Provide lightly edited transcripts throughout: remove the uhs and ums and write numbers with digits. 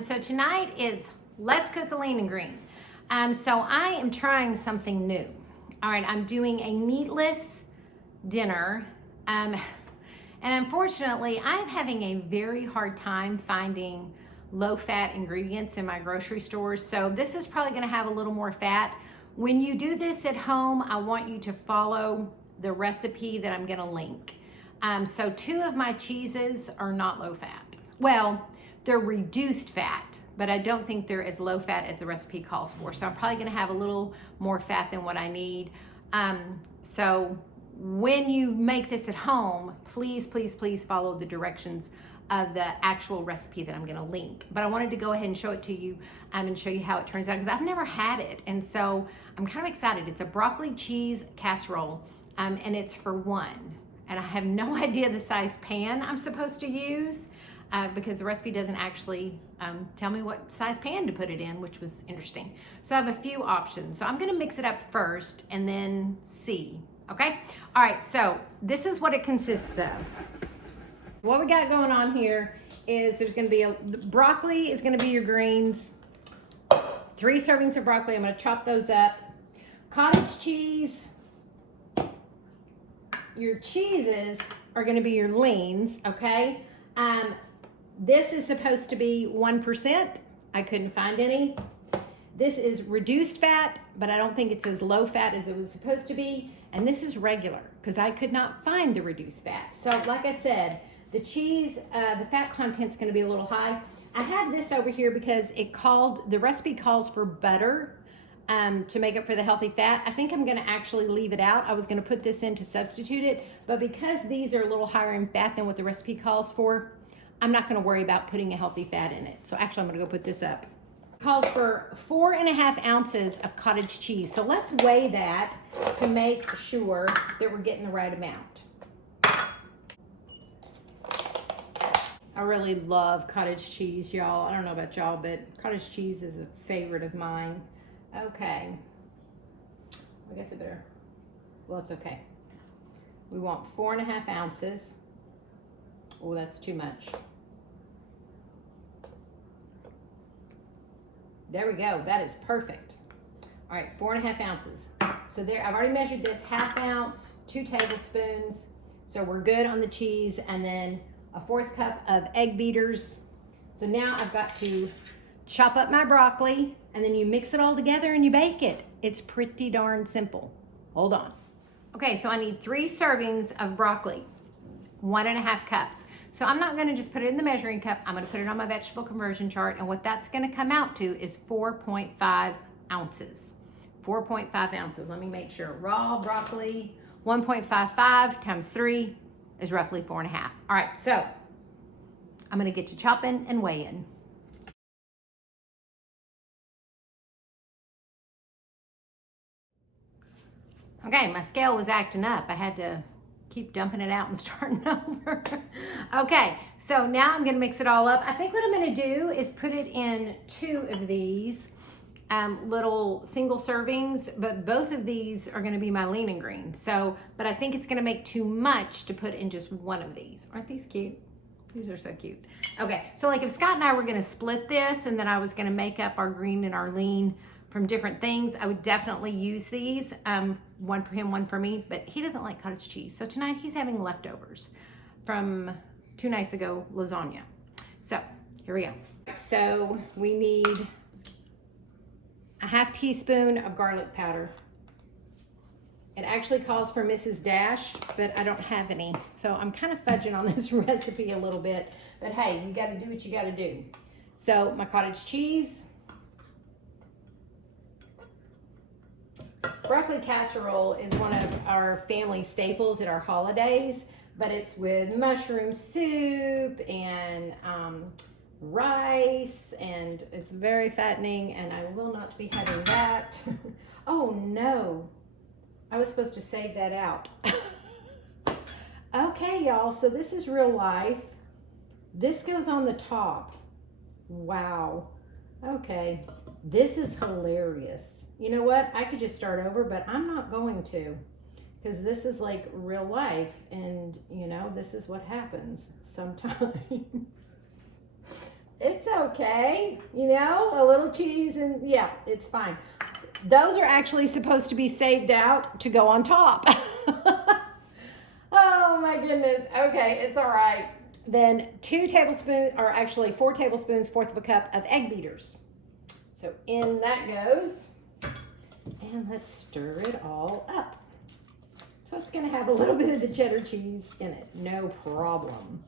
So tonight is Let's Cook a Lean and Green. So I am trying something new. All right, I'm doing a meatless dinner. And unfortunately, I'm having a very hard time finding low-fat ingredients in my grocery stores. So this is probably gonna have a little more fat. When you do this at home, I want you to follow the recipe that I'm gonna link. So 2 of my cheeses are not low-fat. Well, they're reduced fat, but I don't think they're as low fat as the recipe calls for. So I'm probably gonna have a little more fat than what I need. So when you make this at home, please, please, please follow the directions of the actual recipe that I'm gonna link. But I wanted to go ahead and show it to you and show you how it turns out, because I've never had it. And so I'm kind of excited. It's a broccoli cheese casserole, and it's for 1. And I have no idea the size pan I'm supposed to use, because the recipe doesn't actually tell me what size pan to put it in, which was interesting. So I have a few options. So I'm gonna mix it up first and then see, okay? All right, so this is what it consists of. What we got going on here is there's gonna be broccoli is gonna be your greens, 3 servings of broccoli. I'm gonna chop those up. Cottage cheese, your cheeses are gonna be your leans, okay? This is supposed to be 1%. I couldn't find any. This is reduced fat, but I don't think it's as low fat as it was supposed to be. And this is regular, because I could not find the reduced fat. So like I said, the cheese, the fat content's gonna be a little high. I have this over here because the recipe calls for butter to make up for the healthy fat. I think I'm gonna actually leave it out. I was gonna put this in to substitute it, but because these are a little higher in fat than what the recipe calls for, I'm not gonna worry about putting a healthy fat in it. So actually I'm gonna go put this up. It calls for 4.5 ounces of cottage cheese. So let's weigh that to make sure that we're getting the right amount. I really love cottage cheese, y'all. I don't know about y'all, but cottage cheese is a favorite of mine. Okay, I guess well, it's okay. We want 4.5 ounces. Oh, that's too much. There we go, that is perfect. All right, 4.5 ounces. So there, I've already measured this, 1/2 ounce, 2 tablespoons. So we're good on the cheese, and then a 1/4 cup of egg beaters. So now I've got to chop up my broccoli, and then you mix it all together and you bake it. It's pretty darn simple. Hold on. Okay, so I need 3 servings of broccoli, 1.5 cups. So I'm not gonna just put it in the measuring cup, I'm gonna put it on my vegetable conversion chart, and what that's gonna come out to is 4.5 ounces. 4.5 ounces, let me make sure. Raw broccoli, 1.55 times 3 is roughly 4.5. All right, so I'm gonna get to chopping and weighing. Okay, my scale was acting up. I had to keep dumping it out and starting over. Okay, so now I'm gonna mix it all up. I think what I'm gonna do is put it in 2 of these little single servings, but both of these are gonna be my lean and green. So, but I think it's gonna make too much to put in just 1 of these. Aren't these cute? These are so cute. Okay, so like if Scott and I were gonna split this and then I was gonna make up our green and our lean from different things, I would definitely use these. 1 for him, 1 for me, but he doesn't like cottage cheese. So tonight he's having leftovers from 2 nights ago, lasagna. So here we go. So we need a 1/2 teaspoon of garlic powder. It actually calls for Mrs. Dash, but I don't have any. So I'm kind of fudging on this recipe a little bit, but hey, you gotta do what you gotta do. So my cottage cheese. Broccoli casserole is one of our family staples at our holidays, but it's with mushroom soup and rice, and it's very fattening, and I will not be having that. Oh no, I was supposed to save that out. Okay, y'all, so this is real life. This goes on the top. Wow. Okay, this is hilarious. You know what? I could just start over, but I'm not going to, because this is like real life, and you know, this is what happens sometimes. It's okay. You know, a little cheese and yeah, it's fine. Those are actually supposed to be saved out to go on top. Oh my goodness. Okay, it's all right. Then 4 tablespoons, 4 of a cup of egg beaters. So in that goes. And let's stir it all up. So it's gonna have a little bit of the cheddar cheese in it, no problem.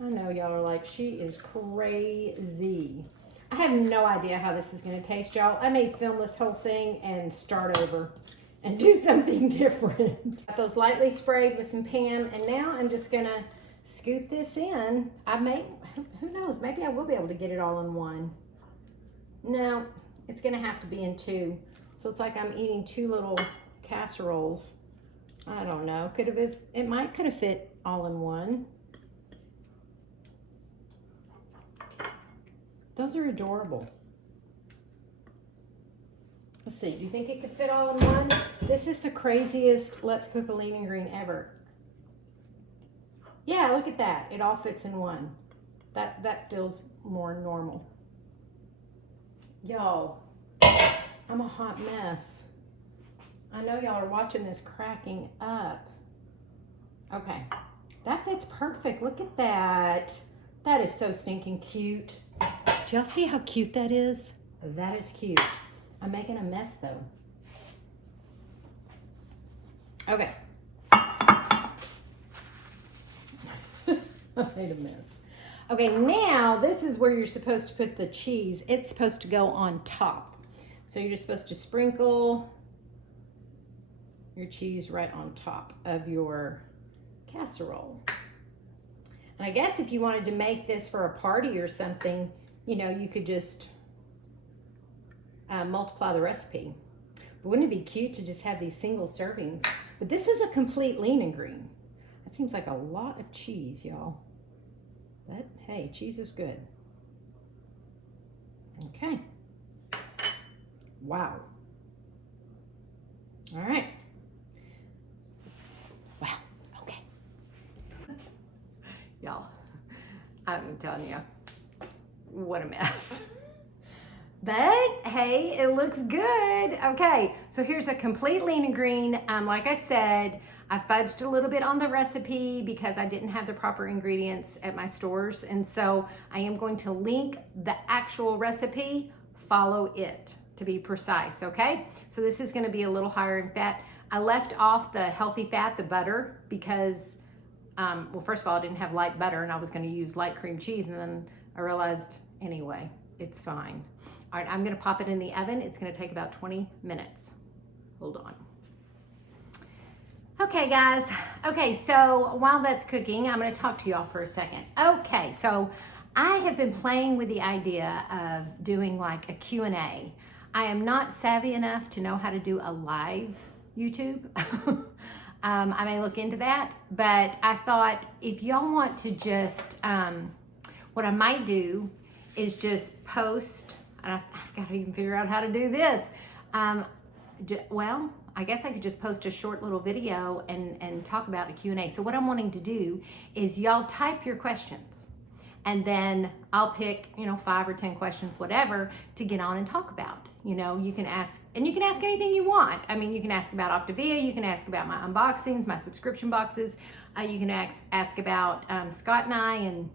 I know y'all are like, she is crazy. I have no idea how this is gonna taste, y'all. I may film this whole thing and start over and do something different. Got those lightly sprayed with some Pam, and now I'm just gonna scoop this in. Who knows, maybe I will be able to get it all in one. No, it's gonna have to be in 2. So it's like I'm eating 2 little casseroles. I don't know, could have fit all in one. Those are adorable. Let's see, do you think it could fit all in one? This is the craziest Let's Cook a Lean and Green ever. Yeah, look at that. It all fits in one. That feels more normal. Y'all, I'm a hot mess. I know y'all are watching this cracking up. Okay, that fits perfect. Look at that. That is so stinking cute. Do y'all see how cute that is? That is cute. I'm making a mess though. Okay. I made a mess. Okay, now this is where you're supposed to put the cheese. It's supposed to go on top. So you're just supposed to sprinkle your cheese right on top of your casserole. And I guess if you wanted to make this for a party or something, you know, you could just multiply the recipe. But wouldn't it be cute to just have these single servings? But this is a complete lean and green. That seems like a lot of cheese, y'all. But hey, cheese is good. Okay. Wow. All right. Wow. Okay. Y'all, I'm telling you, what a mess. But hey, it looks good. Okay, so here's a complete lean and green. Like I said, I fudged a little bit on the recipe because I didn't have the proper ingredients at my stores. And so I am going to link the actual recipe, follow it to be precise, okay? So this is gonna be a little higher in fat. I left off the healthy fat, the butter, because, well, first of all, I didn't have light butter and I was gonna use light cream cheese, and then I realized, anyway, it's fine. All right, I'm gonna pop it in the oven. It's gonna take about 20 minutes. Hold on. Okay, guys. Okay, so while that's cooking, I'm gonna talk to y'all for a second. Okay, so I have been playing with the idea of doing like a Q&A. I am not savvy enough to know how to do a live YouTube. I may look into that, but I thought if y'all want to just, what I might do is just post, and I've got to even figure out how to do this. Well, I guess I could just post a short little video and talk about a Q&A. So what I'm wanting to do is y'all type your questions, and then I'll pick, 5 or 10 questions, whatever, to get on and talk about. You can ask, and you can ask anything you want. I mean, you can ask about Optavia, you can ask about my unboxings, my subscription boxes. You can ask about Scott and I, and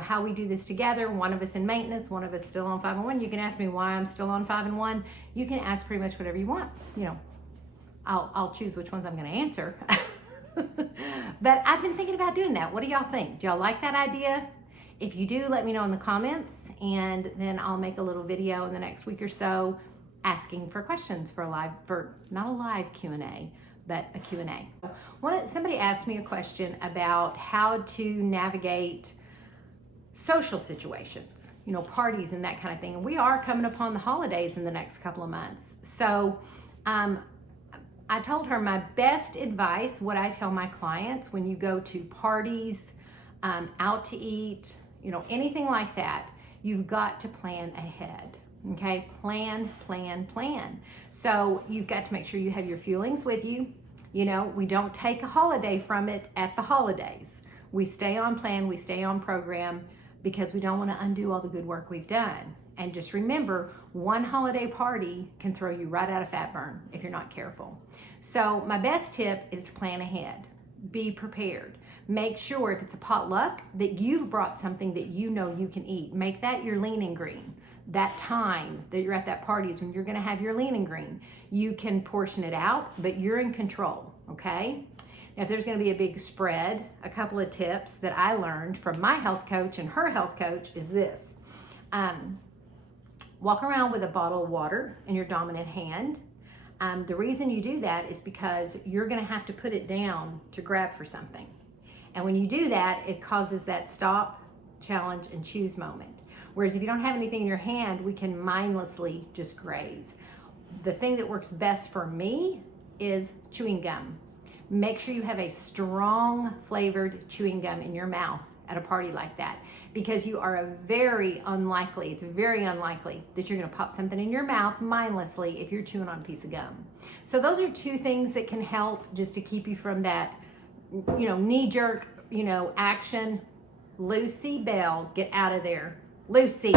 how we do this together. One of us in maintenance, one of us still on 5-1. You can ask me why I'm still on 5-1. You can ask pretty much whatever you want. I'll choose which ones I'm going to answer. But I've been thinking about doing that. What do y'all think? Do y'all like that idea? If you do, let me know in the comments, and then I'll make a little video in the next week or so asking for questions for not a live Q&A, but a Q&A. Somebody asked me a question about how to navigate social situations, parties and that kind of thing. And we are coming upon the holidays in the next couple of months. So I told her my best advice, what I tell my clients when you go to parties, out to eat, anything like that, you've got to plan ahead. Okay, plan. So you've got to make sure you have your fuelings with you. We don't take a holiday from it at the holidays. We stay on plan, we stay on program. because we don't want to undo all the good work we've done. And just remember, one holiday party can throw you right out of fat burn if you're not careful. So my best tip is to plan ahead. Be prepared. Make sure if it's a potluck that you've brought something that you know you can eat. Make that your lean and green. That time that you're at that party is when you're going to have your lean and green. You can portion it out, but you're in control, okay? Now, if there's going to be a big spread, a couple of tips that I learned from my health coach and her health coach is this. Walk around with a bottle of water in your dominant hand. The reason you do that is because you're going to have to put it down to grab for something. And when you do that, it causes that stop, challenge, and choose moment. Whereas if you don't have anything in your hand, we can mindlessly just graze. The thing that works best for me is chewing gum. Make sure you have a strong flavored chewing gum in your mouth at a party like that, because you are it's very unlikely that you're gonna pop something in your mouth mindlessly if you're chewing on a piece of gum. So those are two things that can help just to keep you from that, knee-jerk, action. Lucy Bell, get out of there. Lucy,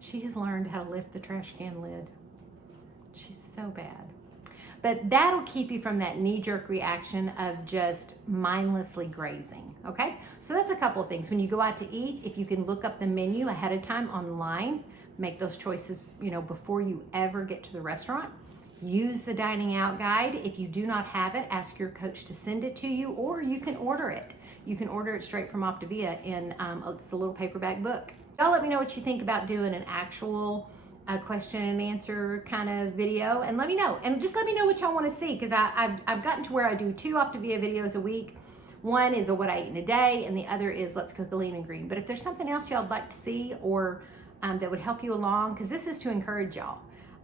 she has learned how to lift the trash can lid. She's so bad. But that'll keep you from that knee-jerk reaction of just mindlessly grazing, okay? So that's a couple of things. When you go out to eat, if you can look up the menu ahead of time online, make those choices, before you ever get to the restaurant. Use the dining out guide. If you do not have it, ask your coach to send it to you, or you can order it. You can order it straight from Optavia in it's a little paperback book. Y'all let me know what you think about doing an actual question and answer kind of video, and let me know. And just let me know what y'all want to see, because I've gotten to where I do 2 Optavia videos a week. One is a what I eat in a day, and the other is let's cook a lean and green. But if there's something else y'all would like to see, or that would help you along, because this is to encourage y'all.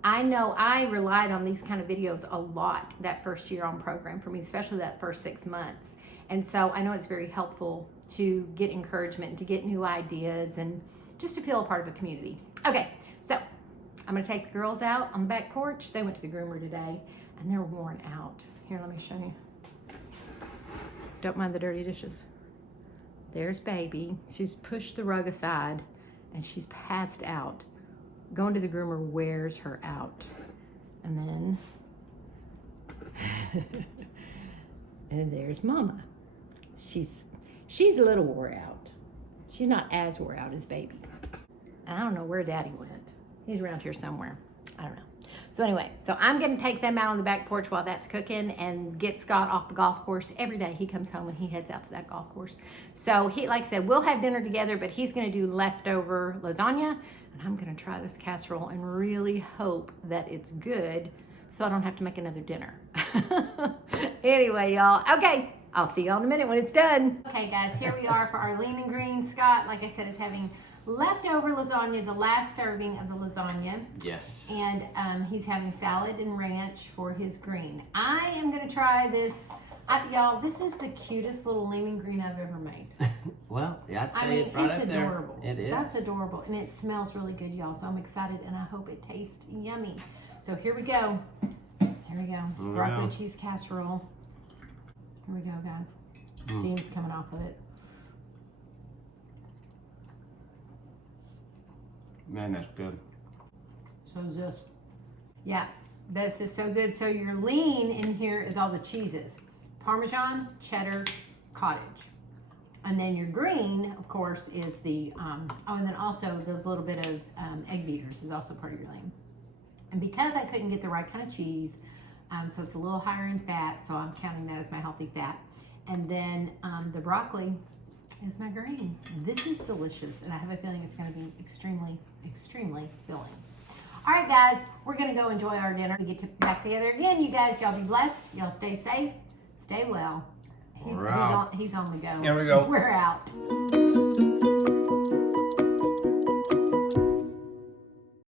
I know I relied on these kind of videos a lot that first year on program for me, especially that first 6 months. And so I know it's very helpful to get encouragement and to get new ideas and just to feel a part of a community. Okay, so I'm gonna take the girls out on the back porch. They went to the groomer today and they're worn out. Here, let me show you. Don't mind the dirty dishes. There's baby. She's pushed the rug aside and she's passed out. Going to the groomer wears her out. And then, and there's Mama. She's a little wore out. She's not as wore out as baby. And I don't know where Daddy went. He's around here somewhere. I don't know. So anyway, so I'm gonna take them out on the back porch while that's cooking and get Scott off the golf course. Every day he comes home and he heads out to that golf course. So he, like I said, we'll have dinner together, but he's gonna do leftover lasagna, and I'm gonna try this casserole and really hope that it's good so I don't have to make another dinner. Anyway, y'all, okay, I'll see y'all in a minute when it's done. Okay guys, here we are for our lean and green. Scott, like I said, is having leftover lasagna, the last serving of the lasagna. Yes. And he's having salad and ranch for his green. I am gonna try this. Y'all, this is the cutest little lean and green I've ever made. Well, yeah, I tell you, right it's up adorable. There. It is. That's adorable, and it smells really good, y'all. So I'm excited, and I hope it tastes yummy. So here we go. Here we go. It's broccoli cheese casserole. Here we go, guys. Steam's coming off of it. Man, that's good. So is this. Yeah, this is so good. So your lean in here is all the cheeses. Parmesan, cheddar, cottage. And then your green, of course, is the, and then also those little bit of egg beaters is also part of your lean. And because I couldn't get the right kind of cheese, so it's a little higher in fat, so I'm counting that as my healthy fat. And then the broccoli is my green. This is delicious, and I have a feeling it's going to be extremely, extremely filling. All right, guys, we're going to go enjoy our dinner. We get back together again. You guys, y'all be blessed. Y'all stay safe. Stay well. He's on the go. Here we go. We're out.